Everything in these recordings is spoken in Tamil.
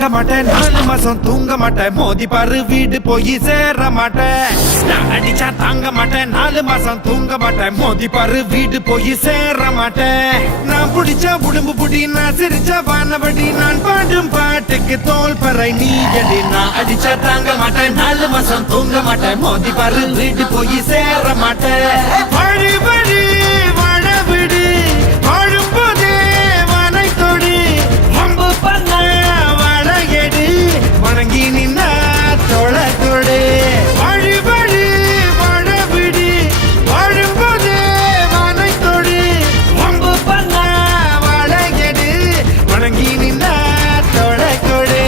தாங்க மாட்டேன் 4 மாசம் தூங்க மாட்டேன் மோதி பாரு வீடு போய் சேர மாட்டேன் நான் அடிச்சா தாங்க மாட்டேன் 4 மாசம் தூங்க மாட்டேன் மோதி பாரு வீடு போய் சேர மாட்டேன் நான் புடிச்சா உடம்பு புடி நான் சிரிச்சா வானபடி நான் பாடும் பாட்டுக்கு தோல் பறை நீ அடி நான் அடிச்சா தாங்க மாட்டேன் 4 மாசம் தூங்க மாட்டேன் மோதி பாரு வீடு போய் சேர மாட்டேன் வழி வழி வாழ விடு வாழும் போதே வானை தொடு வம்பு பண்ண வளையடு வணங்கி நின்னா தொலை தொடு வழி வழி வாழ விடு வாழும் போதே வானை தொடு வம்பு பண்ண வளையடு வணங்கி நின்னா தொலை கொடு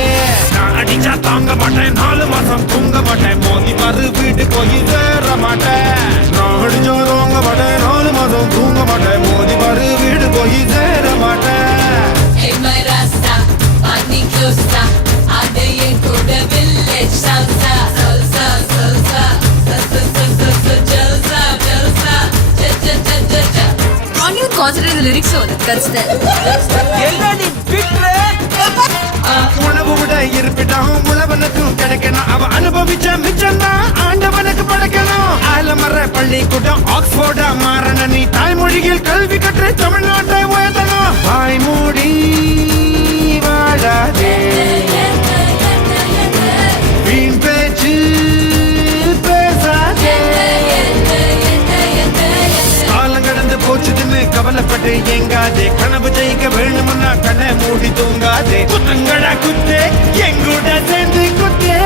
நான் அடிச்சா தாங்க மாட்டேன் 4 மாசம் தூங்க மாட்டேன் மோதி பாரு வீட்டு போய் சேர மாட்டேன் நான் அடிச்சா தாங்க மாட்டேன் 4 மாசம் தூங்க மாட்டேன் மோதி பாரு வீடு போய் சேர மாட்டேன் Hey my Rasta, money closer. Adaye kuda village salsa, salsa, salsa, salsa, salsa, salsa, jalsa, jalsa, ja ja ja ja ja. Can't you concentrate the lyrics on it? That's the. என்னடி பிட்ற உணவு விட இருப்பிடம் உழவனுக்கும் கிடைக்கணும் அவ அனுபவிச்ச மிச்சம்தான் ஆண்டவனுக்கு படைக்கணும் ஆலமர பள்ளிக்கூடம் ஆக்ஸ்போர்டா மாறன நீ தாய்மொழியில் கல்வி கற்று தமிழ்நாட்டை உயர்த்தணும் வாய் மூடி வாழாதே வீண் பேச்சு பேசாதே காலம் கடந்து போச்சுதுன்னு கவலைப்பட்டு எங்காதே கனவு ஜெயிக்க வேணும்னா கண்ணை மூடி தூங்காதே குத்துங்கடா குத்து எங்கூட சேர்ந்து குத்து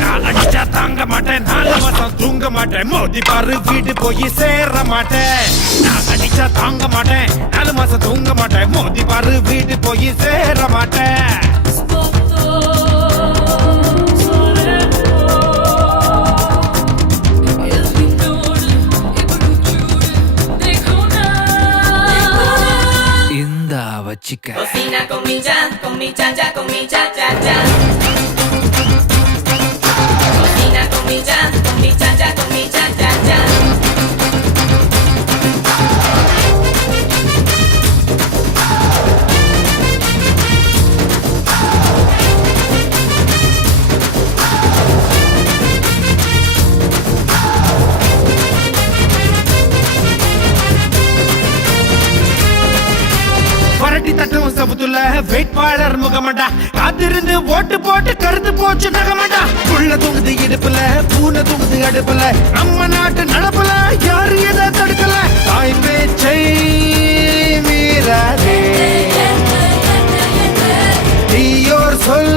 நான் அடிச்சா தாங்க மாட்டேன் 4 மாசம் தூங்க மாட்டேன் மோதி பாரு வீடு போய் சேர மாட்டேன் நான் அடிச்சா தாங்க மாட்டேன் 4 மாசம் தூங்க மாட்டேன் மோதி பாரு வீடு போய் சேர மாட்டேன் Chica. Cocina con mi cha cha, con mi cha cha cha. Cocina con mi cha cha, con mi cha cha cha. வரட்டி தட்டும் சபுத்துல வேட்பாளர் முகமண்டா காத்திருந்து ஓட்டு போட்டு கருத்து போச்சு நகமண்டா புள்ள தூங்குது இடுப்புல பூனை தூங்குது அடுப்புல நம்ம நாட்டு நடப்புல யாரு எதை தடுக்கல தாய் பேச்சை மீறாதே தீயோர் சொல்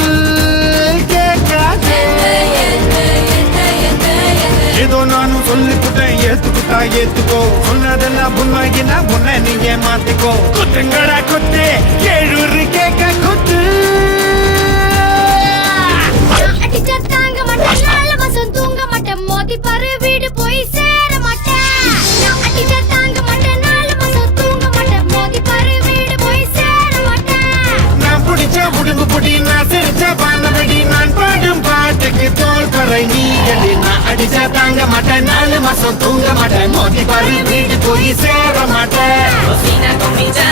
கேட்காதே ஏதோ நானும் சொல்லிக்கிட்டேன் ஏத்துக்கிட்டா ஏத்துக்கோ சொன்னதெல்லாம் உண்மையினா உன்னை நீ ஏமாத்திக்கோ குத்துங்கடா குத்து கேழூரு கேட்க குத்து அடிச்சா தாங்க மாட்டேன் 4 மாசம் தூங்க மாட்டேன் மோதி பாரு வீடு போய் சேர மாட்டேன் நான் அடிச்சா தாங்க மாட்டேன் 4 மாசம் தூங்க மாட்டேன் மோதி பாரு வீடு போய் சேர மாட்டேன் நான் பிடிச்ச உடம்பு புடி நான் சிரிச்ச பானபடி நான் பாடும் பாட்டுக்கு தோல் பறை நீ அடி நான் அடிச்சா தாங்க மாட்டேன் 4 மாசம் தூங்க மாட்டேன் மோதி பாரு வீடு போய் சேர மாட்டேன் Cocina con mi cha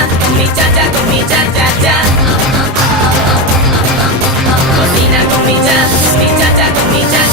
cha, con mi cha cha cha. Cocina con mi cha cha, con mi cha cha.